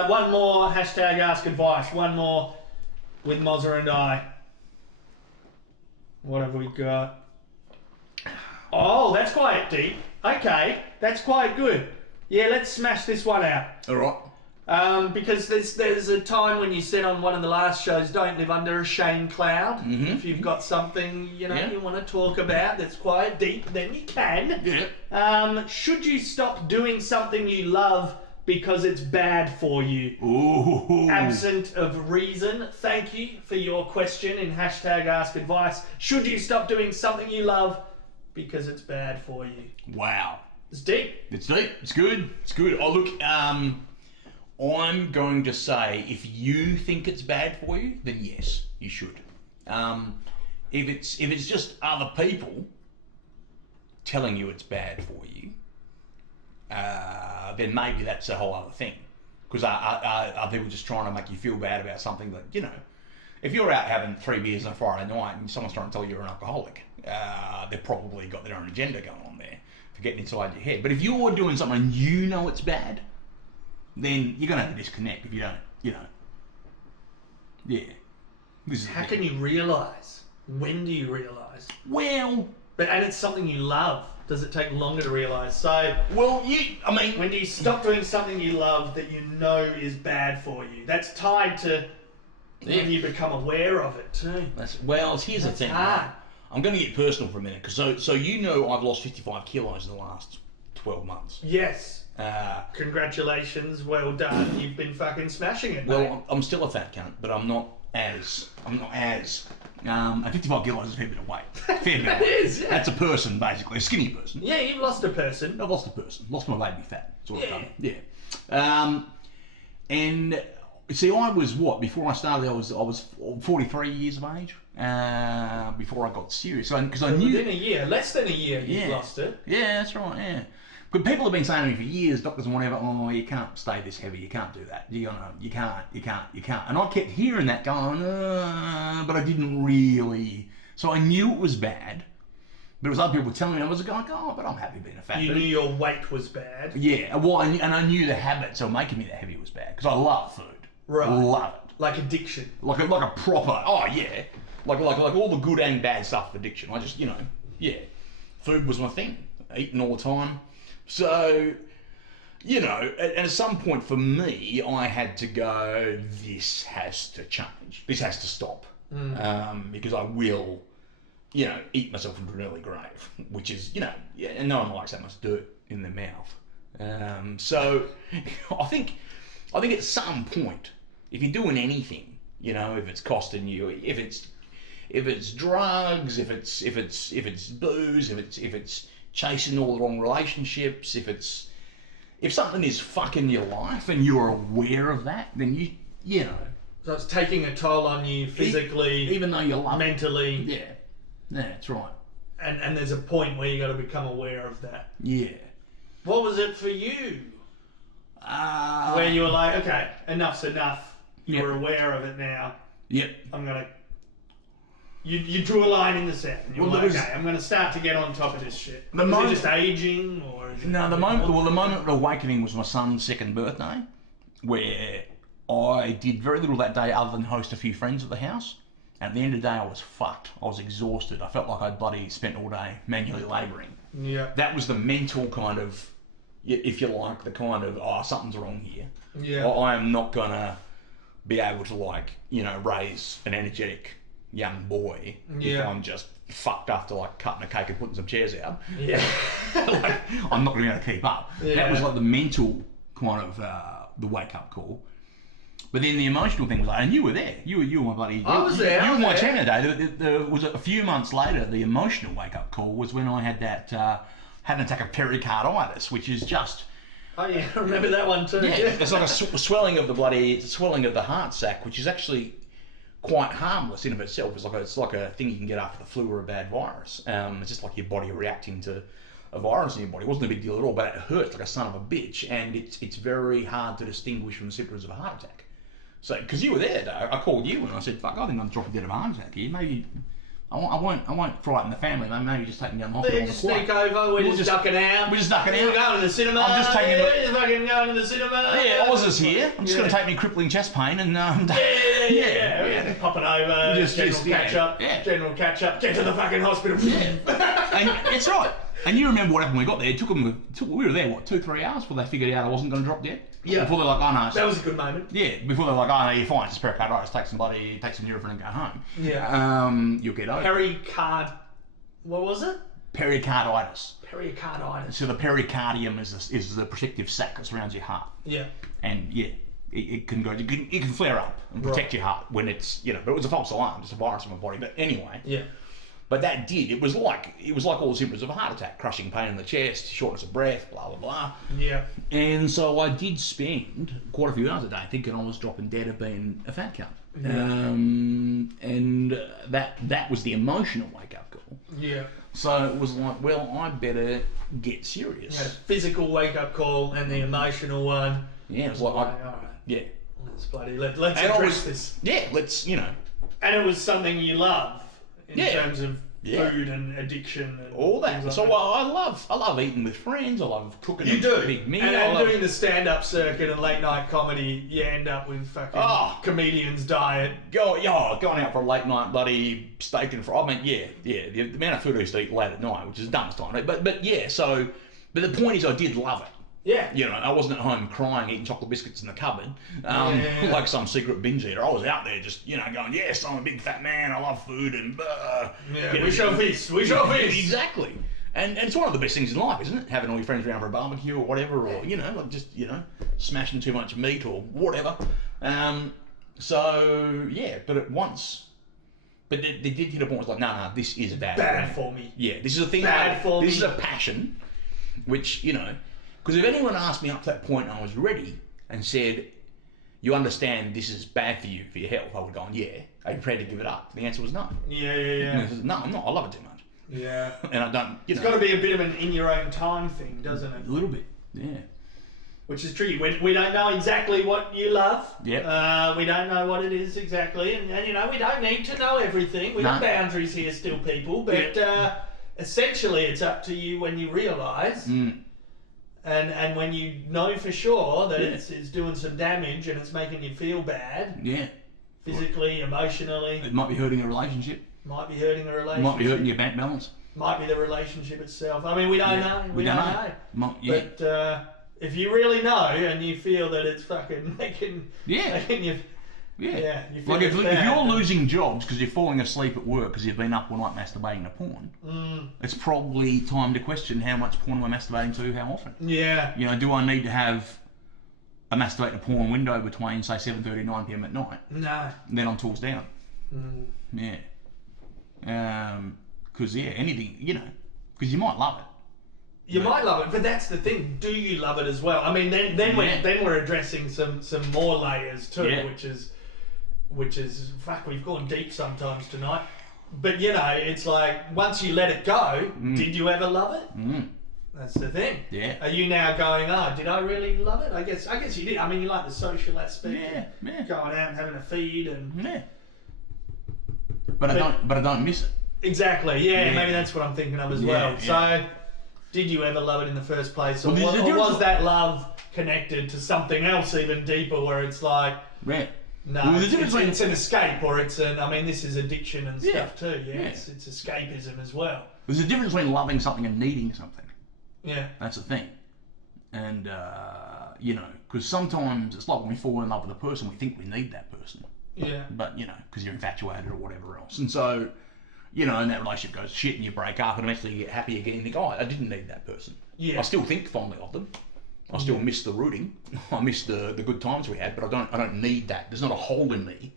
right, one more hashtag ask advice. One more with Mozza and I. What have we got? Oh, that's quite deep. Okay, that's quite good. Yeah, let's smash this one out. All right. Because there's a time when you said on one of the last shows, don't live under a shame cloud. If you've got something you want to talk about that's quite deep, then you can. Yeah. Should you stop doing something you love because it's bad for you? Ooh. Absent of reason. Thank you for your question in hashtag ask advice. Should you stop doing something you love because it's bad for you? Wow. It's deep. It's deep. It's good. It's good. Oh, look, I'm going to say if you think it's bad for you, then yes, you should. If it's just other people telling you it's bad for you, then maybe that's a whole other thing. Because are people just trying to make you feel bad about something that, you know, if you're out having 3 beers on a Friday night and someone's trying to tell you you're an alcoholic, they've probably got their own agenda going on there for getting inside your head. But if you're doing something and you know it's bad, then you're going to have to disconnect if you don't, you know. Yeah. How can you realise? When do you realise? Well... And it's something you love. Does it take longer to realise? So... Well, when do you stop doing something you love that you know is bad for you? That's tied to when you become aware of it too. Here's the thing. Hard. I'm going to get personal for a minute. Cause so you know I've lost 55 kilos in the last 12 months. Yes. Congratulations, well done. You've been fucking smashing it, mate. Well, I'm still a fat cunt, but I'm not as. And 55 kilos is a fair bit of weight. Fair bit of weight. Is, yeah. That's a person, basically, a skinny person. Yeah, you've lost a person. I've lost a person. Lost my baby fat. That's what I've done. Yeah. And see, I was before I started? I was 43 years of age. Before I got serious, because I knew within a year, less than a year, you lost it. Yeah, that's right. Yeah. But people have been saying to me for years, doctors and whatever, oh, you can't stay this heavy, you can't do that, you can't. And I kept hearing that going, but I didn't really. So I knew it was bad, but it was other people telling me, I was like, oh, but I'm happy being a fat dude. You knew your weight was bad? Yeah, well, and I knew the habits of making me that heavy was bad, because I love food. Right. Love it. Like addiction. Like a proper, oh yeah, like all the good and bad stuff of addiction. I just, food was my thing, eating all the time. So, at some point for me, I had to go, this has to change. This has to stop. Because I will, eat myself into an early grave, which is, and no one likes that much dirt in their mouth. So, I think at some point, if you're doing anything, if it's costing you, if it's drugs, if it's booze, if it's chasing all the wrong relationships, if something is fucking your life and you're aware of that, then you know. So it's taking a toll on you physically, even though you love mentally. It. Yeah, that's right. And there's a point where you got to become aware of that. Yeah. What was it for you? Where you were like, okay, enough's enough. You were aware of it now. Yep. I'm gonna. You drew a line in the sand. And you were like, okay, I'm going to start to get on top of this shit. Is it just aging, or is it... No, the moment of awakening was my son's 2nd birthday, where I did very little that day other than host a few friends at the house. And at the end of the day, I was fucked. I was exhausted. I felt like I'd bloody spent all day manually labouring. Yeah. That was the mental kind of, if you like, the kind of, something's wrong here. Yeah. I am not going to be able to, raise an energetic young boy if I'm just fucked after cutting a cake and putting some chairs out. Yeah. I'm not going to be able to keep up. Yeah. That was the mental kind of the wake up call. But then the emotional thing was and you were there. You were my buddy. I was there. You were my champion today. There was a few months later, the emotional wake up call was when I had that had an attack of pericarditis, which is just. Oh yeah, I remember that one too. Yeah, it's like a swelling of the heart sac, which is actually quite harmless in of itself. It's like a thing you can get after the flu or a bad virus. It's just like your body reacting to a virus in your body. It wasn't a big deal at all, but it hurts like a son of a bitch, and it's very hard to distinguish from the symptoms of a heart attack. So, because you were there, though, I called you and I said, "Fuck, I think I'm dropping dead of a heart attack here. Maybe I won't frighten the family. Maybe just take me down the hospital on the Sneak over, we're just ducking out. We're just ducking out. We're going to the cinema. I'm just taking we're fucking going to the cinema. Yeah, Ozzy's here. I'm just going to take me crippling chest pain and yeah. Popping over, just catch up. General catch up. Get to the fucking hospital. Yeah. And it's right. And you remember what happened when we got there? We were there, what, 2-3 hours before they figured out I wasn't going to drop dead? Yeah. Before they're like, oh no. That was a good moment. Yeah, before they're like, oh no, you're fine, it's just pericarditis, take some Nurofen and go home. Yeah. You'll get over what was it? Pericarditis. Pericarditis. So the pericardium is the protective sac that surrounds your heart. Yeah. And yeah, it can flare up and protect your heart when it's, but it was a false alarm, just a virus in my body. But anyway. Yeah. But that did. It was like all the symptoms of a heart attack: crushing pain in the chest, shortness of breath, blah blah blah. Yeah. And so I did spend quite a few hours a day thinking I was dropping dead of being a fat cunt. Yeah. And that was the emotional wake up call. Yeah. So it was like, well, I better get serious. You had a physical wake up call and the emotional one. Yeah. It was like, all right. Yeah. Let's address this. Yeah. Let's. And it was something you love. In terms of food and addiction and all that. Like so that. I love eating with friends. I love cooking a big meal. And doing the stand-up circuit and late night comedy, you end up with fucking comedian's diet. Going out for a late night bloody steak and fry. I mean, the amount of food I used to eat late at night, which is the dumbest time. But the point is, I did love it. Yeah. I wasn't at home crying, eating chocolate biscuits in the cupboard, like some secret binge eater. I was out there just, going, yes, I'm a big fat man, I love food, and we shall feast. Exactly. And it's one of the best things in life, isn't it? Having all your friends around for a barbecue or whatever, or, like just, smashing too much meat or whatever. But they did hit a point, it was like, no, this is bad for me. Yeah, this is a thing. This is a passion, which, because if anyone asked me up to that point and I was ready and said, you understand this is bad for you, for your health, I would have gone, yeah. Are you prepared to give it up? The answer was no. Yeah. And I said, no, I'm not. I love it too much. Yeah. And I don't, It's got to be a bit of an in your own time thing, doesn't it? A little bit, yeah. Which is tricky. We don't know exactly what you love. Yep. We don't know what it is exactly. And we don't need to know everything. We've got boundaries here still, people. But essentially, it's up to you when you realise... And when you know for sure that it's doing some damage and it's making you feel bad, physically, emotionally. It might be hurting a relationship. Might be hurting a relationship. Might be hurting your bank balance. Might be the relationship itself. I mean, we don't know. We don't know. But if you really know and you feel that it's fucking making you... Yeah, you feel like if you're losing jobs because you're falling asleep at work because you've been up all night masturbating to porn, it's probably time to question how much porn am I masturbating to, how often. Yeah. Do I need to have a masturbating to porn window between, say, 7:30 and 9 p.m. at night? No. And then I'm tools down. Yeah. Because, anything, because you might love it. You might love it, but that's the thing. Do you love it as well? I mean, then we're addressing some more layers too, which is fuck. We've gone deep sometimes tonight, but it's like once you let it go, did you ever love it? That's the thing. Yeah. Are you now going? Did I really love it? I guess you did. I mean, you like the social aspect. Yeah. Going out and having a feed and. But I don't miss it. Exactly. Yeah. Maybe that's what I'm thinking of as well. So. Did you ever love it in the first place, or was that love connected to something else even deeper, where it's like, no, it's an escape, or it's an. I mean, this is addiction and stuff too. Yeah, it's escapism as well. There's a difference between loving something and needing something. Yeah, that's the thing, and because sometimes it's like when we fall in love with a person, we think we need that person. Yeah, but because you're infatuated or whatever else, and so. And that relationship goes shit and you break up and eventually you get happy again and think, I didn't need that person. Yeah. I still think fondly of them. I still miss the rooting. I miss the good times we had, but I don't need that. There's not a hole in me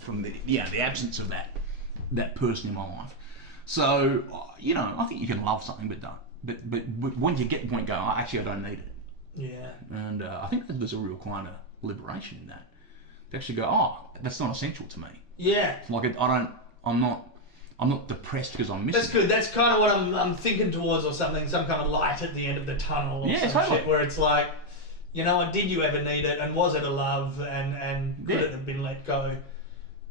from the absence of that person in my life. So, I think you can love something but don't. But when you get the point, I don't need it. Yeah. And I think there's a real kind of liberation in that. To actually go, that's not essential to me. Yeah. Like I'm not depressed because I'm missing. That's good. That's kind of what I'm thinking towards, or something. Some kind of light at the end of the tunnel, or some shit where it's like, did you ever need it, and was it a love, and could it have been let go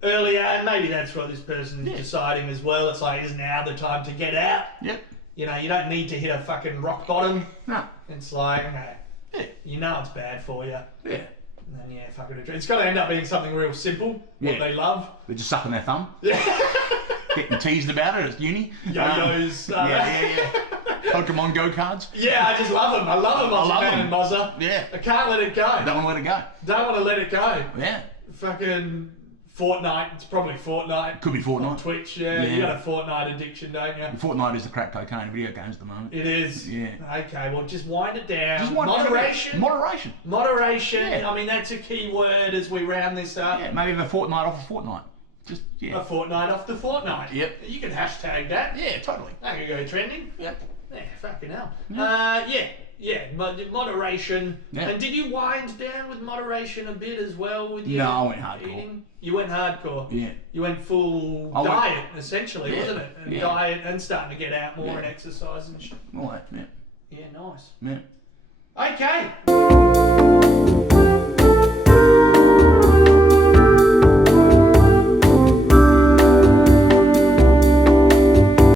earlier, and maybe that's what this person is deciding as well. It's like, is now the time to get out? Yep. You know, you don't need to hit a fucking rock bottom. No. It's like, okay, you know it's bad for you. Yeah. And then, fucking it's got to end up being something real simple, what they love. They're just sucking their thumb. Getting teased about it at uni. Yo-yos. Yeah. Pokemon Go cards. Yeah, I just love them. I love them, Ozzy Man and Mozza. Yeah. I can't let it go. Don't want to let it go. Don't want to let it go. Yeah. Fucking Fortnite. It's probably Fortnite. Could be Fortnite. On Twitch, You got a Fortnite addiction, don't you? Fortnite is the crack cocaine of video games at the moment. It is. Yeah. Okay, well, just wind it down. Just wind Moderation. It down. Moderation. Moderation. Yeah. I mean, that's a key word as we round this up. Yeah, maybe have a fortnight off a fortnight. Just, A fortnight off the fortnight. Yep. You can hashtag that. Yeah, totally. That could go trending. Yep. Yeah, fucking hell. Yeah. Moderation. Yeah. And did you wind down with moderation a bit as well with your No, I went hardcore. eating? You went hardcore. Yeah. You went full diet, essentially, wasn't it? And diet and starting to get out more and exercise and shit. All that, yeah. Yeah, nice. Yeah. Okay.